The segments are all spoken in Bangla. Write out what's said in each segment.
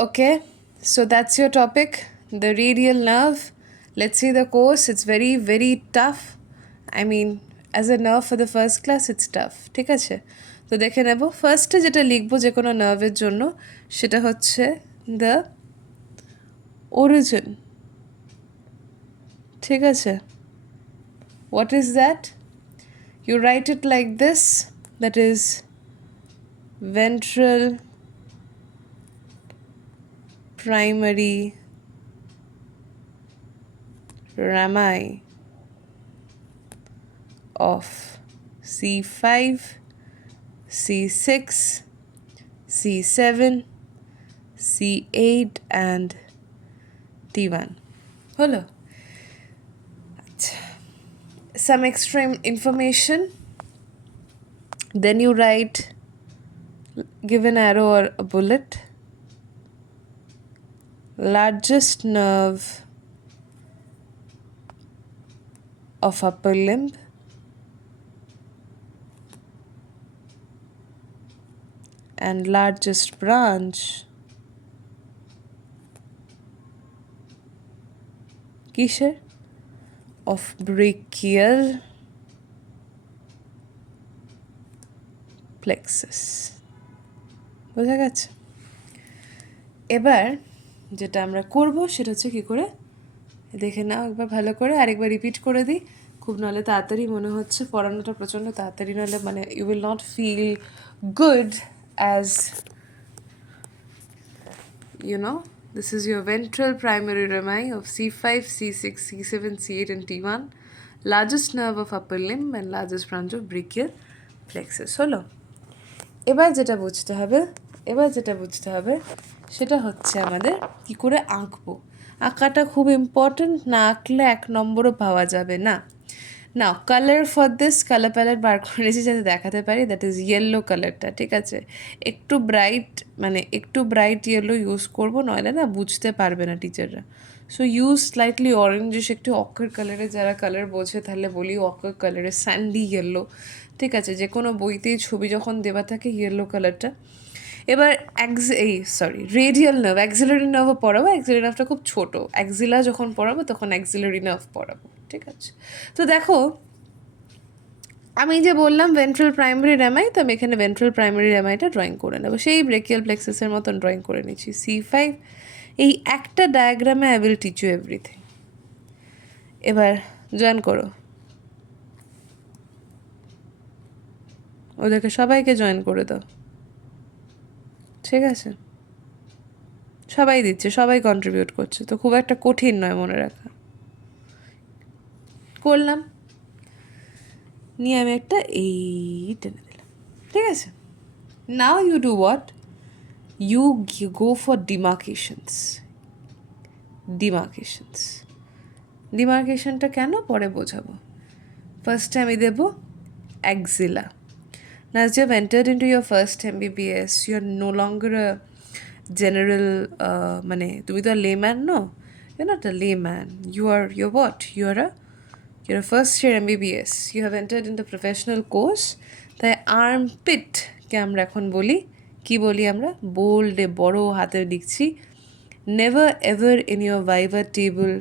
Okay, so that's your topic, the radial nerve. Let's see the course. It's very, very tough. I mean, as a nerve for the first class, it's tough. ঠিক আছে, তো দেখে নেব। ফার্স্টে যেটা লিখবো যে কোনো নার্ভের জন্য সেটা হচ্ছে দ্য অরিজিন। ঠিক আছে, what is that? You write it like this, that is ventral primary rami of C5, C6, C7, C8 and T1. হলো? আচ্ছা, some extra information. Then you write, give an arrow or a bullet. Largest nerve of upper limb. And largest branch কিসের? Of brachial plexus. বোঝা গেছে? এবার যেটা আমরা করব সেটা হচ্ছে কী করে দেখে নাও একবার ভালো করে, আরেকবার রিপিট করে দিই। খুব নাহলে তাড়াতাড়ি মনে হচ্ছে পড়ানোটা প্রচণ্ড তাড়াতাড়ি, নাহলে মানে you will not feel good as you know. This is your ventral primary rami of C5, C6, C7, C8 and T1, largest nerve of upper limb and largest branch of brachial plexus. হলো? এবার যেটা বুঝতে হবে সেটা হচ্ছে আমাদের কি করে আঁকবো। আঁকাটা খুব ইম্পর্ট্যান্ট, না আঁকলে 1 নম্বরও পাওয়া যাবে না। Now colour for this, colour palette বার করেছি যাতে দেখাতে পারি, দ্যাট ইজ ইয়েলো কালারটা। ঠিক আছে, একটু ব্রাইট ইয়েলো ইউজ করবো, নইলে না বুঝতে পারবে না টিচাররা। সো ইউজ স্লাইটলি অরেঞ্জিশ, একটু অকার কালারে, যারা কালার বোঝে তাহলে বলি অকার কালারে, স্যান্ডি ইয়েলো। ঠিক আছে, যে কোনো বইতেই ছবি যখন দেওয়া থাকে ইয়েলো কালারটা। এবার রেডিয়াল নার্ভ, অ্যাক্সিলারি নার্ভও পড়াবো। অ্যাক্সিলারি নার্ভটা খুব ছোটো, অ্যাক্সিলা যখন পড়াবো তখন অ্যাক্সিলারি নার্ভ পড়াবো। ঠিক আছে, তো দেখো আমি যে বললাম ভেন্ট্রাল প্রাইমারি র্যামাই, তো আমি এখানে ভেন্ট্রাল প্রাইমারি র্যামাইটা ড্রয়িং করে নেবো, সেই ব্রেকিয়াল প্লেক্সাসের মতন ড্রয়িং করে নিচ্ছি। C5, এই একটা ডায়াগ্রামে I will teach you everything. এবার জয়েন করো, ওদেরকে সবাইকে জয়েন করে দাও। ঠিক আছে, সবাই দিচ্ছে, সবাই কন্ট্রিবিউট করছে, তো খুব একটা কঠিন নয় মনে রাখা। করলাম, নিয়ে আমি একটা এই টেনে দিলাম। ঠিক আছে, now you do what, you go for ডিমার্কেশনটা কেন পরে বোঝাবো। ফার্স্টে আমি দেবো অ্যাক্সিলা। Now, as you have entered into your first MBBS, you are no longer a general, মানে তুমি তো layman, no? You're not a layman. You're what? You're a first year MBBS. You have entered into professional course. তাই armpit কে আমরা এখন বলি, কি বলি আমরা? বোল্ডে বড় হাতে লিখছি, never ever in your viva table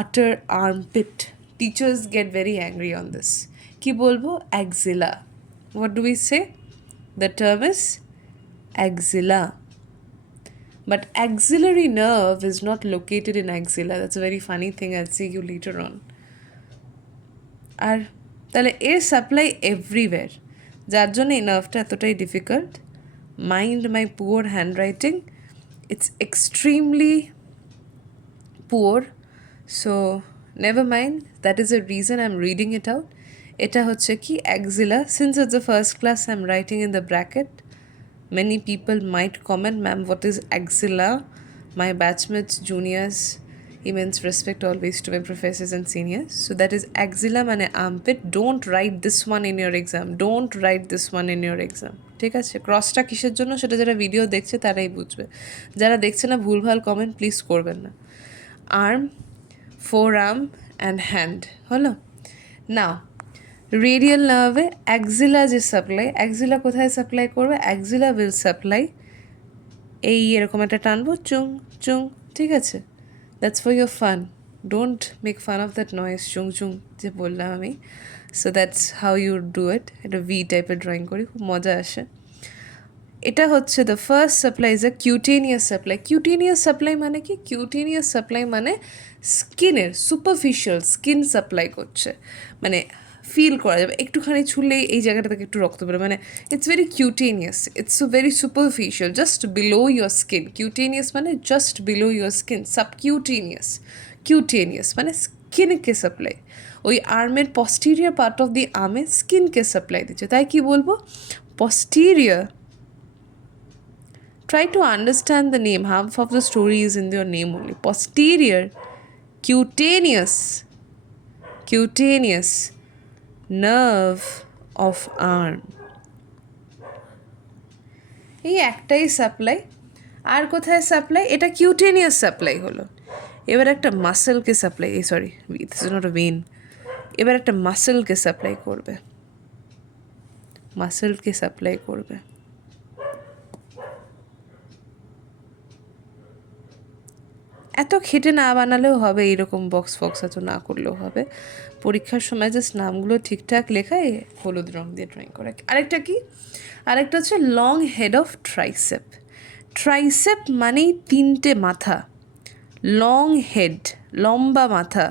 utter armpit. Teachers get very angry on this. কি বলবো? Axilla. What do we say? The term is axilla. But axillary nerve is not located in axilla. That's a very funny thing. I'll see you later on. আর তাহলে এর সাপ্লাই এভরিওয়্যার, যার জন্য এই নার্ভটা এতটাই difficult. Mind my poor handwriting, it's extremely poor, so never mind, that is a reason I am reading it out. এটা হচ্ছে কি axilla, since it's the first class I am writing in the bracket. Many people might comment, ma'am, what is axilla? My batchmates, juniors, immense respect always to my professors and seniors. So that is axilla মানে armpit. Don't write this one in your exam. Don't write this one in your exam. ঠিক আছে, ক্রসটা কিসের জন্য সেটা যারা ভিডিও দেখছে তারাই বুঝবে, যারা দেখছে না ভুলভাল কমেন্ট প্লিজ করবেন না। Arm, four arm and hand হলো। নাও রেডিয়াল নার্ভে অ্যাক্সিলা যে সাপ্লাই, অ্যাক্সিলা কোথায় সাপ্লাই করবে? অ্যাক্সিলা উইল সাপ্লাই এই এরকম একটা টানবো, চুং চুং, ঠিক আছে? That's for your fun, don't make fun of that noise, চুং চুং যে বললাম আমি। So that's how you do it. একটা ভি টাইপের ড্রয়িং করি, খুব মজা আসে। এটা হচ্ছে the first supply is a cutaneous supply. Cutaneous supply মানে কি? কিউটেনিয়াস সাপ্লাই মানে স্কিনের সুপারফিশিয়াল স্কিন সাপ্লাই করছে, মানে ফিল করা যাবে, একটুখানি ছুলেই এই জায়গাটা থেকে একটু রক্ত বেরো, মানে it's very cutaneous, it's very superficial, just below your skin. Cutaneous মানে just below your skin. Subcutaneous, cutaneous মানে স্কিনকে সাপ্লাই, ওই আর্মের পস্টিরিয়ার পার্ট অফ দি আর্মে স্কিনকে সাপ্লাই দিচ্ছে, তাই কি বলবো? Posterior. Try to understand the name. Half of the story is in your name only. Posterior, cutaneous, cutaneous nerve of arm. এই একটাই সাপ্লাই। আর কোথায় সাপ্লাই? এটা কিউটেনিয়াস সাপ্লাই হলো। এবার একটা মাসেলকে supply, sorry this is not a vein, এবার একটা মাসেলকে সাপ্লাই করবে, মাসেলকে সাপ্লাই করবে। এত খেটে না বানালেও হবে, এইরকম বক্স ফক্স এত না করলেও হবে। পরীক্ষার সময় জাস্ট নামগুলো ঠিকঠাক লেখায় হলুদ রং দিয়ে ড্রয়িং করা। আরেকটা কি? আরেকটা হচ্ছে long head of tricep. Tricep মানেই তিনটে মাথা, लॉन्ग हेड, लंबा माथा,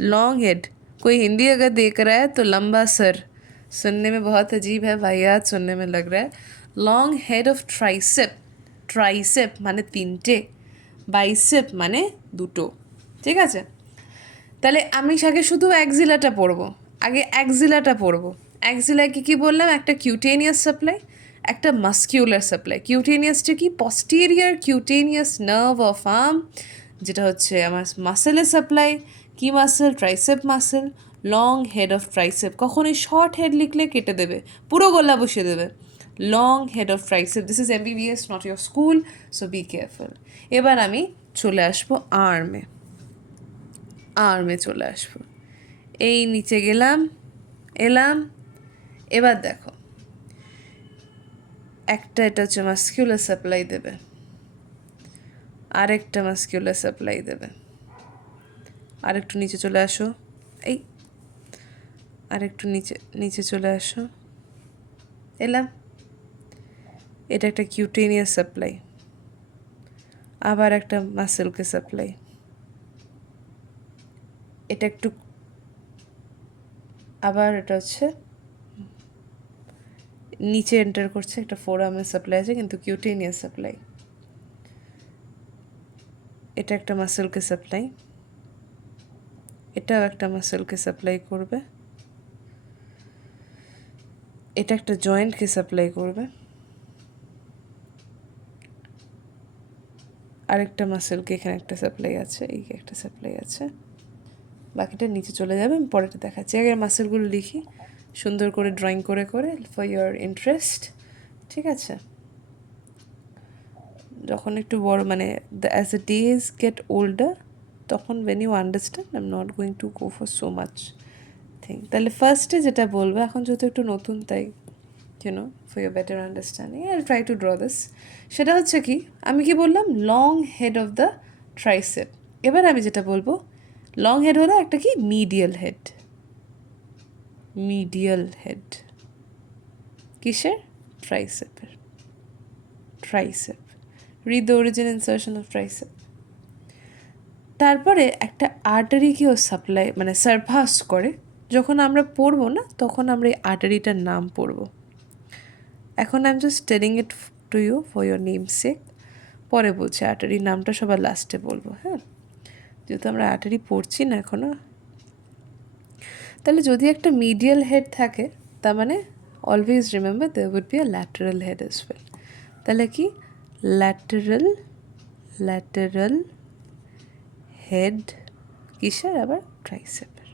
लॉन्ग हेड। कोई हिंदी अगर देख रहा है तो लंबा सर, सुनने में बहुत अजीब है, वाहियात सुनने में लग रहा है। Long head of tricep, tricep माने তিনটে, বাইসেপ মানে দুটো, ঠিক আছে? তাহলে আমি আগে শুধু অ্যাক্সিলাটা পড়বো, আগে অ্যাক্সিলাটা পড়বো। অ্যাক্সিলায় কী কী বললাম? একটা কিউটেনিয়াস সাপ্লাই, একটা মাস্কিউলার সাপ্লাই। কিউটেনিয়াসটা কি? Posterior cutaneous nerve of arm, যেটা হচ্ছে আমার মাসেলের সাপ্লাই। কি muscle? Tricep muscle. Long head of tricep, কখনোই শর্ট হেড লিখলে কেটে দেবে, পুরো গলা বসিয়ে দেবে। Long head of tricep, this is MBBS, not your school, so be careful. এবার আমি চলে আসবো আর্মে, আর্মে চলে আসবো। এই নিচে গেলাম, এলাম। এবার দেখো, একটা এটা হচ্ছে মাস্কিউলার সাপ্লাই দেবে, আরেকটা মাস্কিউলার সাপ্লাই দেবে। আরেকটু নিচে চলে আসো, এই আরেকটু নিচে নিচে চলে আসো, এলাম। এটা একটা কিউটেনিয়াস সাপ্লাই, আবার একটা মাসেলকে সাপ্লাই। এটা একটু, আবার এটা হচ্ছে নিচে এন্টার করছে, একটা ফোরামের সাপ্লাই আছে কিন্তু কিউটেনিয়াস সাপ্লাই। এটা একটা মাসেলকে সাপ্লাই, এটাও একটা মাসেলকে সাপ্লাই করবে, এটা একটা জয়েন্টকে সাপ্লাই করবে, আরেকটা মাসেলকে এখানে একটা সাপ্লাই আছে, এই একটা সাপ্লাই আছে, বাকিটা নিচে চলে যাবে। আমি পরেটা দেখাচ্ছি, আগে মাসেলগুলো লিখি সুন্দর করে ড্রয়িং করে করে ফর ইয়োর ইন্টারেস্ট, ঠিক আছে? যখন একটু বড় মানে as the days get older, তখন when you understand, I am not going to go for so much thing. তাহলে ফার্স্টে যেটা বলবো, এখন যেহেতু একটু নতুন তাই you know for your better understanding I try to draw this. সেটা হচ্ছে কি, আমি কি বললাম? Long head of the tricep. এবার আমি যেটা বলবো, লং হেড হলো একটা কি? মিডিয়াল হেড, মিডিয়াল হেড কিসের? ট্রাইসেপের, tricep. Read the origin insertion of tricep. তারপরে একটা আর্টারিকেও সাপ্লাই মানে সারপাস করে, যখন আমরা পড়বো না তখন আমরা এই আর্টারিটার নাম পড়বো। এখন I am just telling it to you for your name sake, পরে বলছি আর্টারির নামটা সবার লাস্টে বলবো, হ্যাঁ? যেহেতু আমরা আর্টারি পড়ছি না এখনও। তাহলে যদি একটা মিডিয়াল হেড থাকে, তার মানে always remember there would be a lateral head as well. তাহলে কি? ল্যাটারাল, ল্যাটারাল হেড কিসের? আবার ট্রাইসেপের।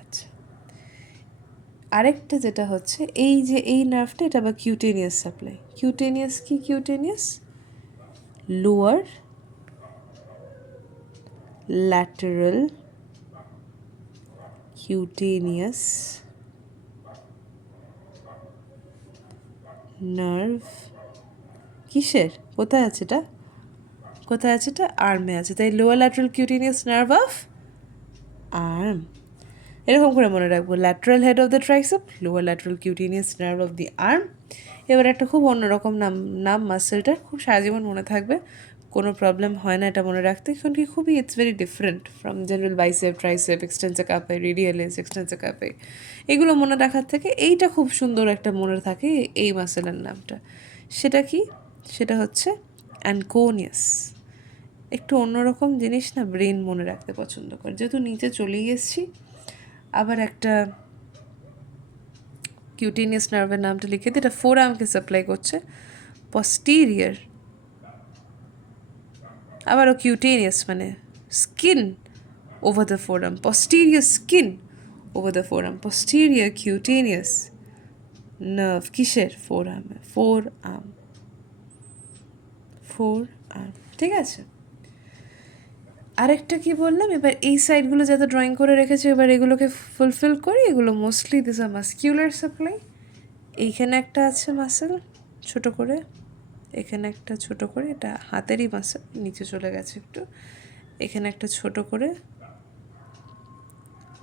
আচ্ছা, আরেকটা যেটা হচ্ছে এই যে এই নার্ভটা, এটা আবার কিউটেনিয়াস সাপ্লাই। কিউটেনিয়াস কি? Cutaneous lower lateral cutaneous nerve কিসের? কোথায় আছে এটা? কোথায় আছে এটা? আর্মে আছে, তাই lower lateral cutaneous nerve of arm. এরকম করে মনে রাখবো, lateral head of the tricep, lower lateral cutaneous nerve of the arm. এবার একটা খুব অন্যরকম নাম মাসেলটা, খুব সারা জীবন মনে থাকবে, কোনো প্রবলেম হয় না এটা মনে রাখতে, কারণ কি খুবই it's very different from general bicep, tricep, extensor কাপে, রেডিয়ালিস, এক্সটেন্সর কাপে, এগুলো মনে রাখার থেকে এইটা খুব সুন্দর একটা মনে থাকে এই মাসেলের নামটা। সেটা কি? সেটা হচ্ছে অ্যানকোনিয়াস। একটু অন্যরকম জিনিস না, ব্রেন মনে রাখতে পছন্দ করে। যেহেতু নিচে চলেই এসেছি, আবার একটা কিউটেনিয়াস নার্ভের নামটা লিখে দিই, এটা ফোর আর্মকে সাপ্লাই করছে, পস্টিরিয়ার। আবারও কিউটেনিয়াস মানে skin over the forearm, posterior skin over the forearm, posterior cutaneous nerve কিসের? ফোর আর্মে, ফোর আর্ম, ফোর আর্ম। ঠিক আছে, আরেকটা কি বললাম, এবার এই সাইডগুলো যাতে ড্রয়িং করে রেখেছে, এবার এগুলোকে ফুলফিল করি। এগুলো mostly this are muscular supply. এইখানে একটা আছে মাসেল ছোট করে, এখানে একটা ছোট করে, এটা হাতেরই মাসেল, নিচে চলে গেছে একটু, এখানে একটা ছোট করে,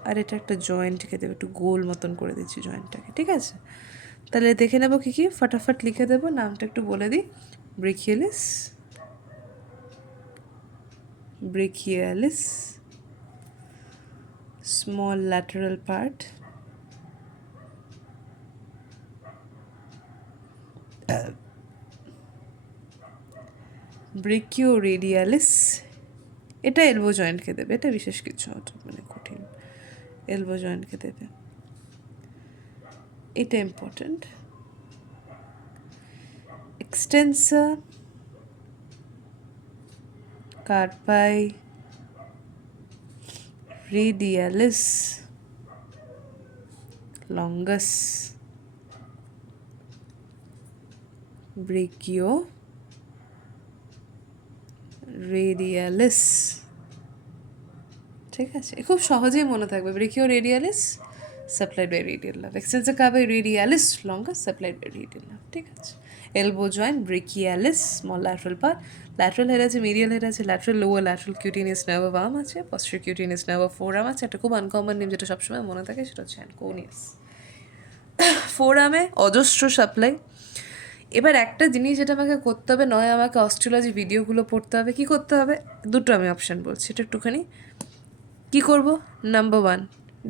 আর এটা একটা জয়েন্টকে দেবে, একটু গোল মতন করে দিচ্ছি জয়েন্টটাকে। ঠিক আছে, তাহলে দেখে নেবো কী কী, ফটাফট লিখে দেবো, নামটা একটু বলে দিই। ব্রেকিয়ালিস, ব্রেকিয়ালিস, small lateral part, brachioradialis, এটা এলবো জয়েন্টকে দেবে, এটা বিশেষ কিছু মানে কঠিন, এলবো জয়েন্টকে দেবে, এটা important. Extensor carpi radialis longus brachioradialis. ঠিক আছে, খুব সহজেই মনে থাকবে, brachioradialis supplied by radial nerve, extensor carpi radialis longus supplied by radial nerve. ঠিক আছে, elbow joint brachialis, small lateral part, lateral head আছে, মিডিয়াল হেড আছে, lateral lower lateral cutaneous nerve of arm আছে, posterior cutaneous nerve of forearm আছে, একটা খুব আনকমন নেম যেটা সবসময় মনে থাকে সেটা হচ্ছে অ্যানকোনিয়াস। ফোর আর্মে অজস্র সাপ্লাই। এবার একটা জিনিস যেটা আমাকে করতে হবে, নয় আমাকে অস্ট্রোলজি ভিডিওগুলো পড়তে হবে, কি করতে হবে? দুটো আমি অপশান বলছি, এটা একটুখানি কি করব। Number one,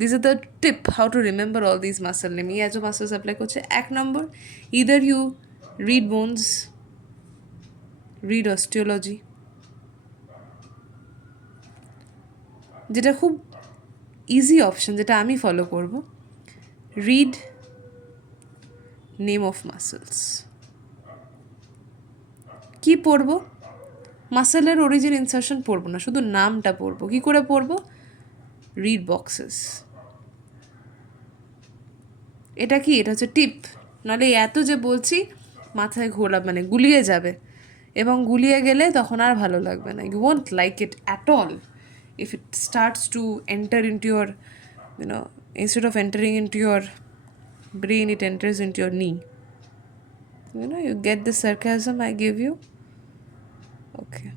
this is the tip how to remember all this muscle name. এই এত মাসেল সাপ্লাই করছে। এক নম্বর, either you read bones, read osteology, যেটা খুব ইজি অপশান, যেটা আমি ফলো করব, রিড নেম অফ মাসেলস। কি পড়বো? মাসেলের অরিজিন ইনসার্শন পড়বো না, শুধু নামটা পড়বো। কি করে পড়বো? Read boxes. এটা কি? এটা হচ্ছে টিপ, নাহলে এত যে বলছি মাথায় ঘোরা মানে গুলিয়ে যাবে, এবং গুলিয়ে গেলে তখন আর ভালো লাগবে না। You won't like it at all if it starts to enter into your, instead of entering into your brain, it enters into your knee. You get the sarcasm I give you? Okay.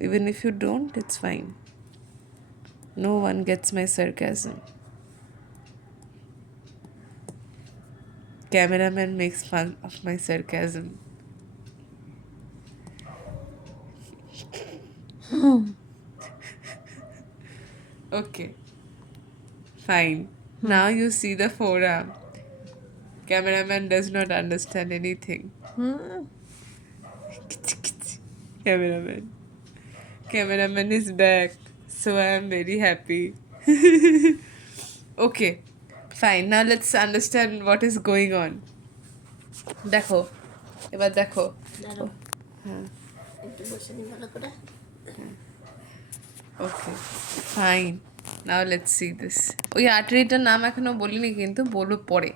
Even if you don't, it's fine. No one gets my sarcasm. Cameraman makes fun of my sarcasm. Okay. Fine. Now you see the forearm. Cameraman does not understand anything. Cameraman is back. So I am very happy. Okay. Fine. Now let's understand what is going on. দেখো, এবার দেখো। হ্যাঁ, okay fine. Now let's see this. ওই আর্টারিটার নাম এখনও বলিনি, কিন্তু বলবো পরে।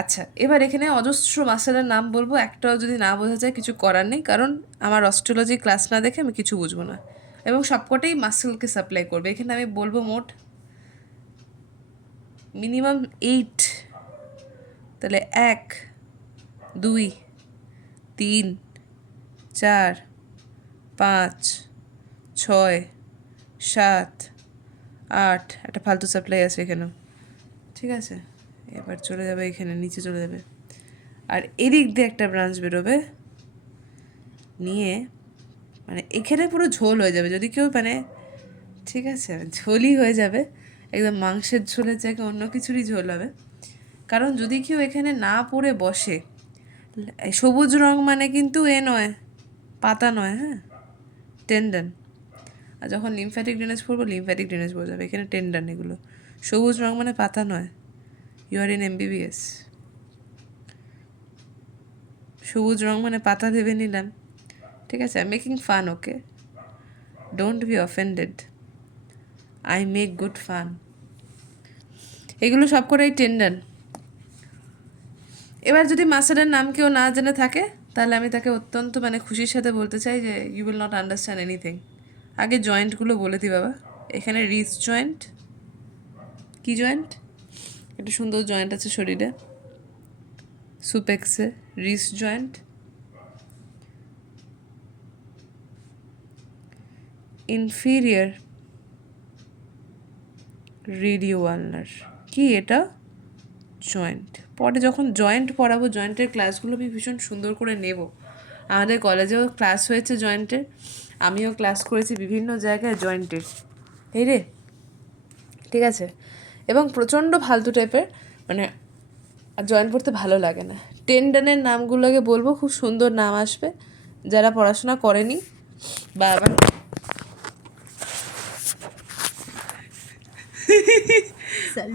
আচ্ছা, এবার এখানে অজস্র মাসেলের নাম বলবো, একটাও যদি না বোঝা যায় কিছু করার নেই, কারণ আমার অস্ট্রোলজি ক্লাস না দেখে আমি কিছু বুঝবো না, এবং সবকটাই মাসেলকে সাপ্লাই করবে। এখানে আমি বলবো মোট মিনিমাম 8, তাহলে 1, 2, 3, 4 5 6 7 8, একটা ফালতু সাপ্লাই আছে এখানেও, ঠিক আছে। এবার চলে যাবে এখানে, নিচে চলে যাবে, আর এদিক দিয়ে একটা ব্রাঞ্চ বেরোবে, নিয়ে মানে এখানে পুরো ঝোল হয়ে যাবে যদি কেউ মানে, ঠিক আছে, ঝোলই হয়ে যাবে, একদম মাংসের ঝোলের জায়গায় অন্য কিছুরই ঝোল হবে। কারণ যদি কেউ এখানে না পড়ে বসে, সবুজ রং মানে কিন্তু নয়, পাতা নয়, হ্যাঁ, টেন্ডন। আর যখন লিমফ্যাটিক ড্রেনেজ পড়বো, লিমফ্যাটিক ড্রেনেজ পড়ে যাবে, এখানে টেন্ডন। এগুলো সবুজ রং মানে পাতা নয়। You are in MBBS। সবুজ রং মানে পাতা ভেবে নিলাম, ঠিক আছে। I making fun, okay, don't be offended, I make good fun. এগুলো সব কটাই টেন্ডন। এবার যদি মাসেলের নাম কেউ না জেনে থাকে, তাহলে আমি তাকে অত্যন্ত মানে খুশির সাথে বলতে চাই যে you will not understand anything. আগে জয়েন্টগুলো বলে দিই বাবা। এখানে রিস জয়েন্ট, কি জয়েন্ট, একটা সুন্দর জয়েন্ট আছে শরীরে, সুপেক্সে, রিস জয়েন্ট, ইনফিরিয়র রেডিও আলনার, কি এটা, জয়েন্ট। পরে যখন জয়েন্ট পড়াবো, জয়েন্টের ক্লাসগুলো আমি ভীষণ সুন্দর করে নেব। আমাদের কলেজেও ক্লাস হয়েছে জয়েন্টের, আমিও ক্লাস করেছি বিভিন্ন জায়গায় জয়েন্টের, এই রে, ঠিক আছে। এবং প্রচণ্ড ফালতু টাইপের, মানে জয়েন্ট পড়তে ভালো লাগে না। টেন্ডনের নামগুলোকে বলবো, খুব সুন্দর নাম আসবে, যারা পড়াশোনা করেনি বা আবার sorry.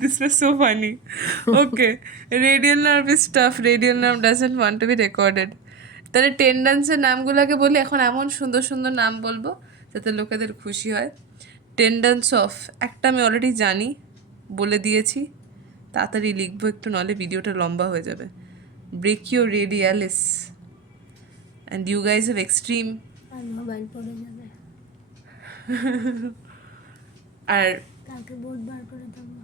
This was so funny. Okay. Radial nerve is tough. Radial nerve doesn't want to be recorded. তাহলে টেন্ডেন্সের নামগুলোকে বলি, এখন এমন সুন্দর সুন্দর নাম বলবো যাতে লোকেদের খুশি হয়। টেন্ডেন্স অফ, একটা আমি অলরেডি জানি, বলে দিয়েছি, তাড়াতাড়ি লিখবো একটু, নাহলে ভিডিওটা লম্বা হয়ে যাবে। Brachioradialis, and you guys have extreme, আর মোবাইল পড়ে যাবে, আর কালকে বোর্ড বার করে দেবো।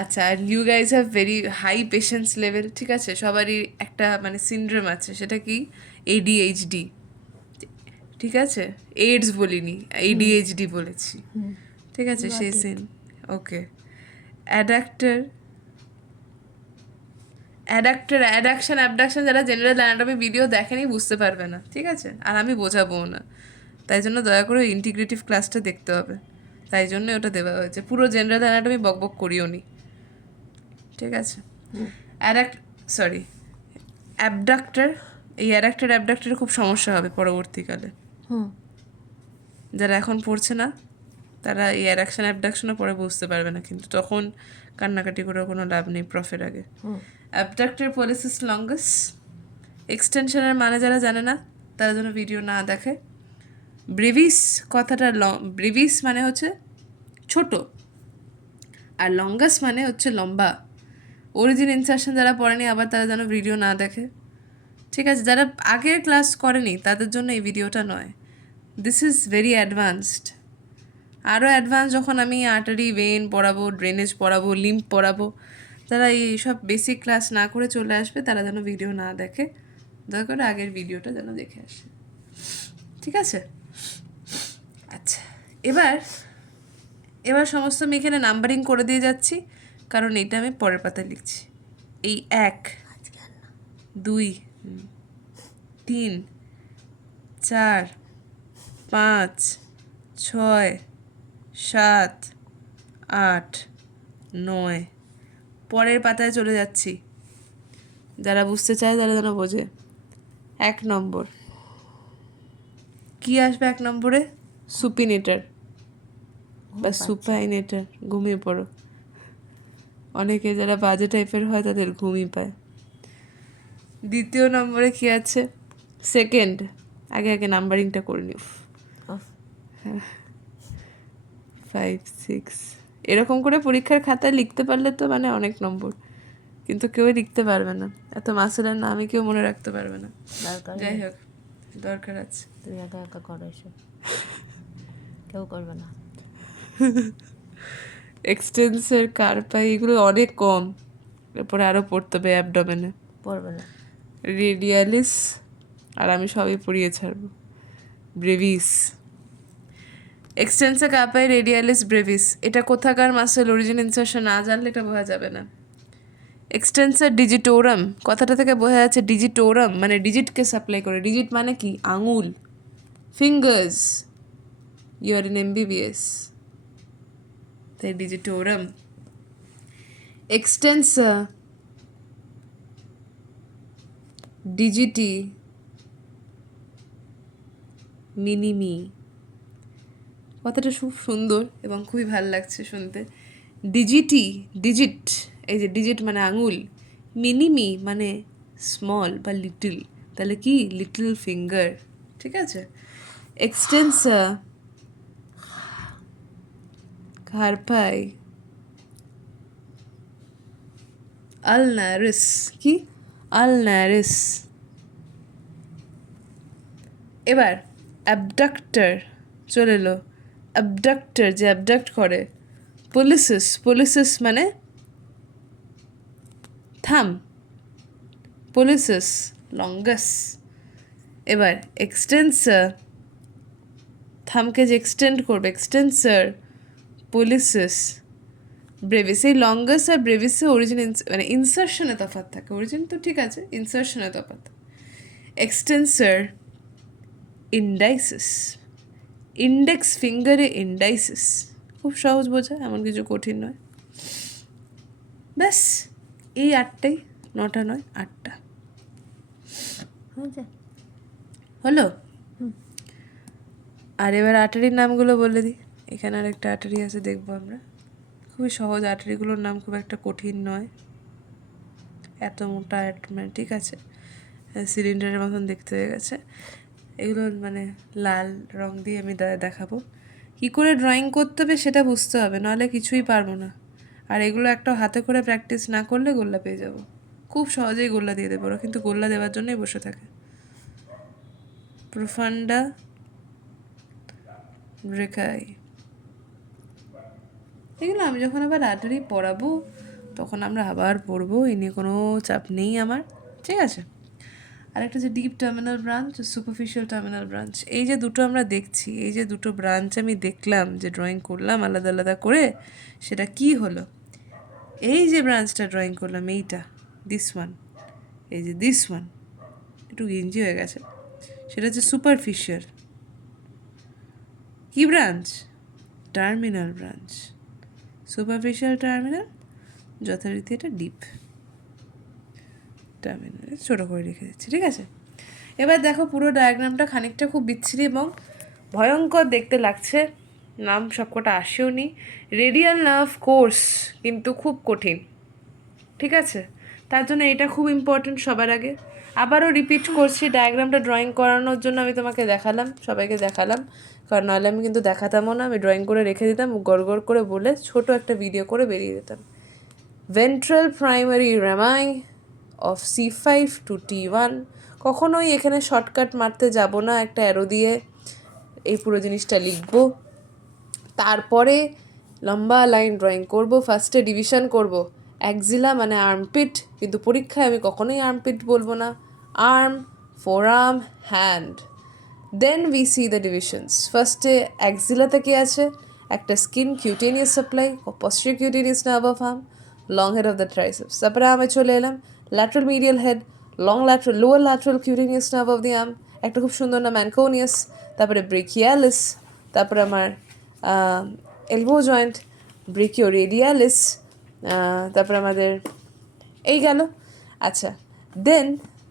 আচ্ছা, আর you guys have very high patience level, ঠিক আছে। সবারই একটা মানে সিনড্রোম আছে, সেটা কি, ADHD, ঠিক আছে। এইডস বলিনি, ADHD বলেছি, ঠিক আছে, সেই সিন, ওকে। অ্যাডাক্টার, অ্যাডাকশন, অ্যাবডাকশন, যারা জেনারেল অ্যানাটমি ভিডিও দেখেনি বুঝতে পারবে না, ঠিক আছে, আর আমি বোঝাবো না। তাই জন্য দয়া করে ইন্টিগ্রেটিভ ক্লাসটা দেখতে হবে, তাই জন্য ওটা দেওয়া হয়েছে। পুরো জেনারেল অ্যানাটমি বকবক করিও নি, ঠিক আছে। অ্যাবডাক্টর, এই অ্যাবডাক্টরের খুব সমস্যা হবে পরবর্তীকালে। যারা এখন পড়ছে না তারা এই অ্যাবডাকশনও পরে বুঝতে পারবে না, কিন্তু তখন কান্নাকাটি করে কোনো লাভ নেই প্রফের আগে। অ্যাবডাক্টর পলিসিস লঙ্গাস, এক্সটেনশনের মানে যারা জানে না তারা যেন ভিডিও না দেখে। ব্রেভিস কথাটা, ব্রেভিস মানে হচ্ছে ছোট, আর লঙ্গাস মানে হচ্ছে লম্বা। অরিজিন ইনসারশন যারা পড়েনি আবার তারা যেন ভিডিও না দেখে, ঠিক আছে। যারা আগের ক্লাস করেনি তাদের জন্য এই ভিডিওটা নয়, দিস ইজ ভেরি অ্যাডভান্সড। আরও অ্যাডভান্স যখন আমি আর্টারি, ভেন পড়াবো, ড্রেনেজ পড়াবো, লিম্ফ পড়াবো, তারা এইসব বেসিক ক্লাস না করে চলে আসবে, তারা যেন ভিডিও না দেখে, দয়া করে আগের ভিডিওটা যেন দেখে আসে, ঠিক আছে। আচ্ছা, এবার সমস্ত আমি এখানে নাম্বারিং করে দিয়ে যাচ্ছি, কারণ এটা আমি পরের পাতায় লিখছি। এই 1 2 3 4 5 6 7 8 9, পরের পাতায় চলে যাচ্ছি। যারা বুঝতে চায় তারা যেন বোঝে। 1 নম্বর কি আসবে? 1 নম্বরে সুপিনেটার বা সুপাইনেটার, ঘুমিয়ে পড়ো। অনেকে যারা বাজে টাইপের হয় তাদের ঘুমই পায়। 2 নম্বরে কি আছে? সেকেন্ড, আগে নাম্বারিংটা করে নিও। 5 6 এরকম করে পরীক্ষার খাতায় লিখতে পারলে তো মানে অনেক নম্বর, কিন্তু কেউই লিখতে পারবে না, এত মাসেলের নামই কেউ মনে রাখতে পারবে না। যাই হোক, দরকার আছে। তুই একা করো এসব, কেউ করবে না। এক্সটেন্সর, কার্পাই, এগুলো অনেক কম, এরপরে আরও পড়তে হবে অ্যাবডোমেনে। পড়বে না। রেডিয়ালিস, আর আমি সবই পড়িয়ে ছাড়বো। ব্রেভিস, এক্সটেন্সা কাপাই রেডিয়ালিস ব্রেভিস, এটা কোথাকার মাসেল, অরিজিন ইনসারশন না জানলে এটা বোঝা যাবে না। এক্সটেন্সা ডিজিটোরাম, কথাটা থেকে বোঝা যাচ্ছে ডিজিটোরাম মানে ডিজিটকে সাপ্লাই করে। ডিজিট মানে কি? আঙুল, fingers. You are in MBBS, তাই ডিজিটোরাম। এক্সটেন্সা ডিজিটি মিনিমি, কথাটা খুব সুন্দর এবং খুবই ভালো লাগছে শুনতে। ডিজিটি, ডিজিট, এই যে ডিজিট মানে আঙুল, মিনিমি মানে স্মল বা লিটল, তাহলে কি লিটল ফিঙ্গার, ঠিক আছে। এক্সটেন্সা কার্পাই আলনারিস, কি আলনারিস। এবার অ্যাবডাক্টর চলে এলো, অ্যাবডাক্টর যে অ্যাবডাক্ট করে। পলিসিস, পলিসিস মানে থাম, পলিসিস লঙ্গাস। এবার এক্সটেন্সার, থামকে যে এক্সটেন্ড করবে, এক্সটেন্সার পলিসিস ব্রেভিস। এই লঙ্গাস আর ব্রেভিসে অরিজিন মানে ইনসার্শনে তফাৎ থাকে, অরিজিন তো ঠিক আছে, ইনসার্শনে তফাৎ। এক্সটেন্সার ইন্ডাইসিস, ইন্ডেক্স ফিঙ্গারে ইন্ডাইসিস, খুব সহজ বোঝা, এমন কিছু কঠিন নয়। ব্যাস এই 8টাই, 9টা নয় 8টা হয়েছে? হলো। আর এবার আটারির নামগুলো বলে দিই। এখানে আর একটা আটারি আছে, দেখবো আমরা। খুবই সহজ, আটারিগুলোর নাম খুব একটা কঠিন নয়, এত মোটা মানে ঠিক আছে, সিলিন্ডারের মতন দেখতে হয়ে গেছে। এগুলো মানে লাল রং দিয়ে আমি দেখাবো কী করে ড্রয়িং করতে হবে, সেটা বুঝতে হবে, নাহলে কিছুই পারবো না। আর এগুলো একটা হাতে করে প্র্যাকটিস না করলে গোল্লা পেয়ে যাব, খুব সহজেই গোল্লা দিয়ে দেবো, ওরা কিন্তু গোল্লা দেওয়ার জন্যই বসে থাকে। প্রোফান্ডা রেখাই, এগুলো আমি যখন আবার আটারি পড়াবো তখন আমরা আবার পড়বো, এ নিয়ে কোনো চাপ নেই আমার, ঠিক আছে। আর একটা যে deep terminal branch, superficial terminal branch, এই যে দুটো আমরা দেখছি, এই যে দুটো ব্রাঞ্চ আমি দেখলাম, যে ড্রয়িং করলাম আলাদা আলাদা করে, সেটা কি হলো? এই যে ব্রাঞ্চটা ড্রয়িং করলাম, এইটা, দিস ওয়ান, এই যে দিস ওয়ান, একটু গেঞ্জি হয়ে গেছে, সেটা হচ্ছে সুপারফিশিয়াল। কি branch? Terminal branch, superficial terminal, যথারীতি এটা ডিপ টার্মিনাল, ছোটো করে রেখে দিচ্ছি, ঠিক আছে। এবার দেখো পুরো ডায়াগ্রামটা খানিকটা খুব বিচ্ছিরি এবং ভয়ঙ্কর দেখতে লাগছে, নাম সবকটা আসেও নি। রেডিয়াল নার্ভ কোর্স কিন্তু খুব কঠিন, ঠিক আছে, তার জন্য এটা খুব ইম্পর্টেন্ট সবার আগে। আবারও রিপিট করছি, ডায়াগ্রামটা ড্রয়িং করানোর জন্য আমি তোমাকে দেখালাম, সবাইকে দেখালাম, কারণ নাহলে আমি কিন্তু দেখাতামও না, আমি ড্রয়িং করে রেখে দিতাম, গড় গড় করে বলে ছোট একটা ভিডিও করে বেরিয়ে যেতাম। Ventral primary Ramai of C5 to T1, কখনোই এখানে শর্টকাট মারতে যাব না, একটা অ্যারো দিয়ে এই পুরো জিনিসটা লিখব, তারপরে লম্বা লাইন ড্রয়িং করব, ফার্স্টে ডিভিশন করব, অ্যাক্সিলা মানে আর্মপিট, কিন্তু পরীক্ষায় আমি কখনোই আর্মপিট বলবো না, arm, forearm, hand. Then we see the divisions. ফার্স্টে অ্যাক্সিলাতে কি আছে? একটা skin, cutaneous supply, posterior cutaneous nerve of arm, long head of the triceps. তারপরে আমি চলে এলাম lateral medial head, long lateral, lower lateral cutaneous nerve of the arm, একটা খুব সুন্দর নাম ম্যানকোনিয়াস, তারপরে ব্রেকিয়ালিস, তারপরে আমার এলবো জয়েন্ট, ব্রেকিও রেডিয়ালিস, তারপরে আমাদের এই গেল। আচ্ছা, then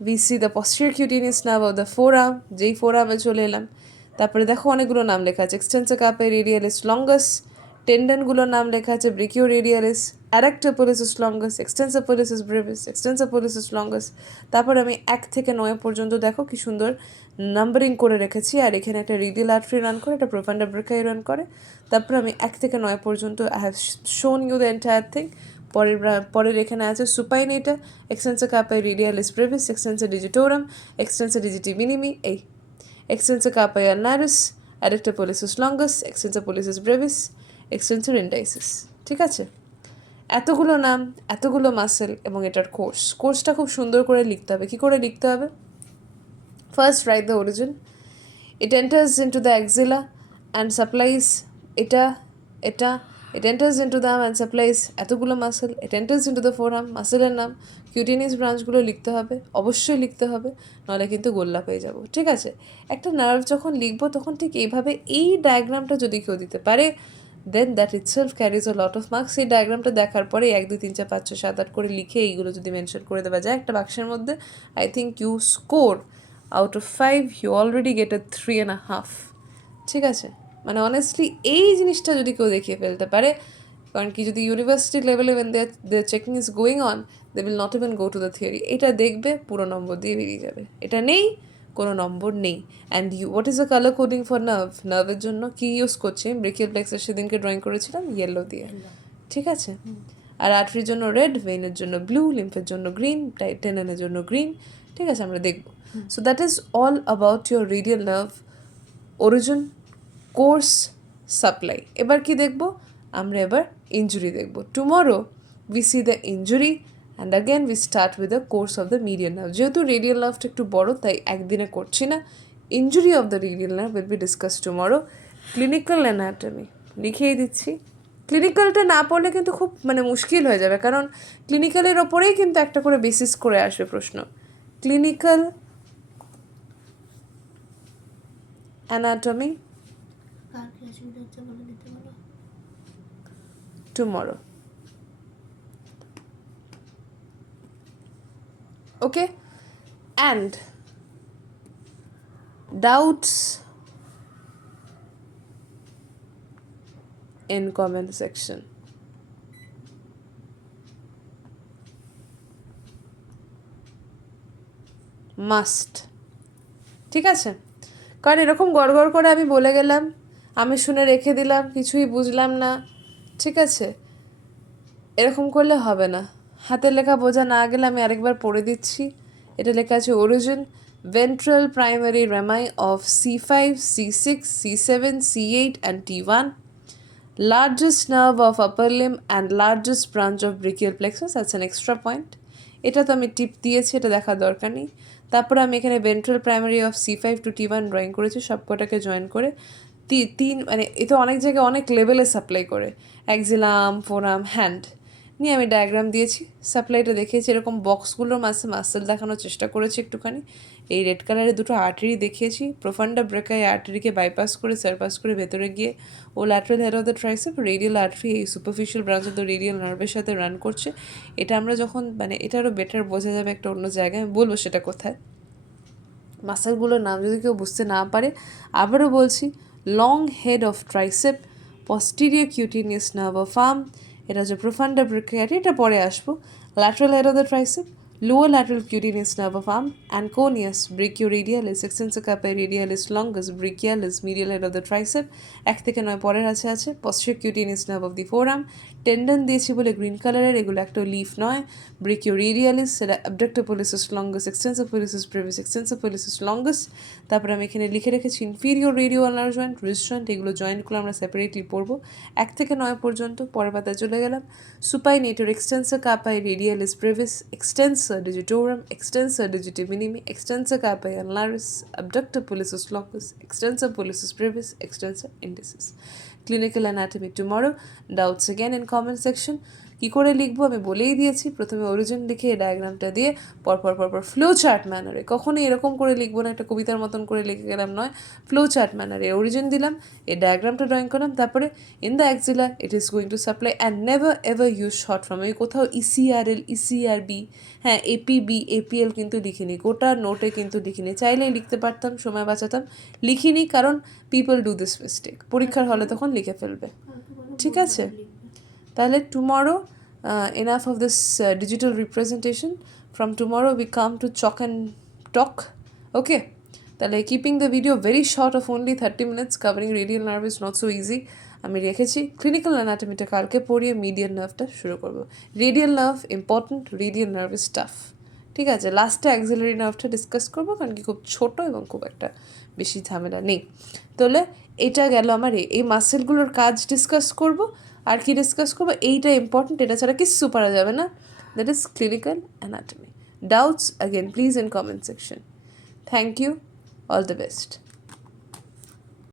we see the posterior cutaneous nerve of the forearm, যেই ফোরআর্মে চলে এলাম। তারপরে দেখো অনেকগুলো নাম লেখা আছে, এক্সটেন্সর কার্পাই রেডিয়ালিস লঙ্গাস, টেন্ডনগুলোর নাম লেখা আছে, brachioradialis, adductor pollicis longus, extensor pollicis brevis, extensor pollicis longus. তারপর আমি 1 থেকে 9 পর্যন্ত দেখো কি সুন্দর নাম্বারিং করে রেখেছি, আর এখানে একটা রেডিয়াল আর্টারি রান করে, একটা প্রোফান্ডার ব্রেকাই রান করে। তারপর আমি 1 থেকে 9 পর্যন্ত I have shown you the entire thing. পরের এখানে আছে supinator, extensor carpi radialis brevis, extensor digitorum, extensor digiti minimi, এই extensor carpi ulnaris, adductor pollicis longus, extensor pollicis brevis, extensor indicis, ঠিক আছে। এতগুলো নাম, এতগুলো মাসেল এবং এটার কোর্সটা খুব সুন্দর করে লিখতে হবে। কী করে লিখতে হবে? First, write the origin. It enters into the axilla and supplies এটা এটা it enters into them and supplies এতগুলো muscle. It enters into the forearm, মাসেলের নাম, কিউটেনিয়াস ব্রাঞ্চগুলো লিখতে হবে, অবশ্যই লিখতে হবে, নাহলে কিন্তু গোল্লা পেয়ে যাব. ঠিক আছে, একটা নার্ভ যখন লিখবো তখন ঠিক এইভাবে এই ডায়াগ্রামটা যদি কেউ দিতে পারে, then that itself carries a lot of marks. এই ডায়াগ্রামটা দেখার পরে 1 2 3 4 5 6 7 8 করে লিখে এইগুলো যদি মেনশন করে দেওয়া যায় একটা বাক্সের মধ্যে, I think you score out of 5 you already get a 3.5. ঠিক আছে, মানে অনেস্টলি এই জিনিসটা যদি কেউ দেখিয়ে ফেলতে পারে, কারণ কি যদি ইউনিভার্সিটি লেভেলে when they checking is going on, they will not even go to the theory. এটা দেখবে পুরো নম্বর দিয়ে বেরিয়ে যাবে. এটা নেই, কোনো নম্বর নেই. And you what is the colour coding for nerve? নার্ভের জন্য কী ইউজ করছি? ব্রেকিয়াল প্লেক্সের সেদিনকে ড্রয়িং করেছিলাম ইয়েলো দিয়ে. ঠিক আছে, আর আর্টারির জন্য রেড, ভেইনের জন্য ব্লু, লিম্ফের জন্য গ্রিন, টেননের জন্য গ্রিন. ঠিক আছে, আমরা দেখব. So that is all about your radial nerve, origin, course, supply. এবার কি দেখব আমরা? এবার ইঞ্জুরি দেখব. Tomorrow we see the injury and again we start with the course of the medial nerve. যেহেতু রেডিয়াল নার্ভটা একটু বড়, তাই একদিনে করছি না. Injury of the radial nerve will be discuss tomorrow. Clinical anatomy লিখেই দিচ্ছি. ক্লিনিক্যালটা না পড়লে কিন্তু খুব মানে মুশকিল হয়ে যাবে, কারণ ক্লিনিক্যালের ওপরেই কিন্তু একটা করে বেসিস করে আসবে প্রশ্ন. Clinical anatomy tomorrow. Okay, and doubts in comment section. Must. ঠিক আছে, কারণ এরকম গড়গড় করে আমি বলে গেলাম, আমি শুনে রেখে দিলাম, কিছুই বুঝলাম না. ঠিক আছে, এরকম করলে হবে না. হাতের লেখা বোঝা না গেলে আমি আরেকবার পড়ে দিচ্ছি. এটা লেখা আছে origin ventral primary রেমাই of C5, C6, C7, C8 and T1, largest nerve of upper limb and largest branch of brachial plexus. That's an extra point. এটা তো আমি টিপ দিয়েছি, এটা দেখার দরকার নেই. তারপরে আমি এখানে ventral primary of C5 to T1 drawing করেছি, সবকটাকে জয়েন করে তিন মানে এটা অনেক জায়গায় অনেক লেভেলে সাপ্লাই করে, অ্যাক্সিলাম, ফোরাম, হ্যান্ড নিয়ে আমি ডায়াগ্রাম দিয়েছি. সাপ্লাইটা দেখিয়েছি, এরকম বক্সগুলোর মাঝে মাসেল দেখানোর চেষ্টা করেছি একটুখানি. এই রেড কালারে দুটো আর্টারি দেখিয়েছি. প্রোফান্ডা ব্রেকাই আর্টারিকে বাইপাস করে সারপাস করে ভেতরে গিয়ে ও lateral head of the tricep radial artery এই superficial branch of the radial নার্ভের সাথে রান করছে. এটা আমরা যখন মানে এটা আরও বেটার বোঝা যাবে একটা অন্য জায়গায়, আমি বলবো সেটা কোথায়. মাসেলগুলোর নাম যদি কেউ বুঝতে না পারে, আবারও বলছি, long head of tricep, posterior cutaneous nerve of arm, এটা হচ্ছে প্রোফান্ডা ব্রেকিয়ারি, এটা পরে আসবো. Lateral head of the tricep, lower lateral cutaneous nerve of arm, anconius, brachioradialis, extensor carpi radialis longus, brachialis, medial head of the tricep. 1 থেকে 9 পরের আছে posterior cutaneous nerve of the forearm. Tendon দিয়েছি বলে গ্রিন কালারের, এগুলো একটা লিফ নয়. brachioradialis, সেটা abductor pollicis longus, extensor pollicis brevis, extensor pollicis longus. তারপরে আমি এখানে লিখে রেখেছি inferior radioulnar joint, wrist joint, এগুলো জয়েন্টগুলো আমরা সেপারেটলি পড়বো. 1 থেকে 9 পর্যন্ত, পরের পাতায় চলে গেলাম. supinator, extensor carpi radialis brevis, extensor digitorum, extensor digiti minimi, extensor carpi ulnaris, abductor pollicis longus, extensor pollicis brevis, extensor indicis. Clinical anatomy tomorrow. Doubts again in comment section. কী করে লিখবো আমি বলেই দিয়েছি. প্রথমে অরিজিন লিখে এই ডায়াগ্রামটা দিয়ে পরপর ফ্লো চার্ট ম্যানারে, কখনোই এরকম করে লিখবো না একটা কবিতার মতন করে লিখে গেলাম, নয়, ফ্লো চার্ট ম্যানারে অরিজিন দিলাম, এই ডায়াগ্রামটা ড্রয়িং করলাম. তারপরে in the axilla it is going to supply and never ever use short form. আমি কোথাও ECRL, ECRB, হ্যাঁ APB, APL কিন্তু লিখিনি, গোটা নোটে কিন্তু লিখিনি. চাইলেই লিখতে পারতাম, সময় বাঁচাতাম, লিখিনি, কারণ পিপল ডু দিস মিস্টেক. পরীক্ষার হলে তখন লিখে ফেলবে. ঠিক আছে, তাহলে tomorrow enough of this digital representation. From tomorrow we come to chalk and talk. Okay, তাহলে keeping the video very short of only 30 minutes covering radial nerve is not so easy. আমি রেখেছি ক্লিনিক্যাল অ্যানাটমিটা কালকে পড়িয়ে মিডিয়াল নার্ভটা শুরু করব. Radial nerve important, radial nerve is tough. ঠিক আছে, লাস্টে অ্যাক্সিলারি নার্ভটা ডিসকাস করবো, কারণ কি খুব ছোট এবং খুব একটা বেশি ঝামেলা নেই. তাহলে এটা গেল আমার এই মাসেলগুলোর কাজ ডিসকাস করব. আর কি ডিসকাস করবো, এইটা ইম্পর্টেন্ট, এটা ছাড়া কিছু পারা যাবে না. That is clinical anatomy. Doubts again please in comment section. Thank you. All the best.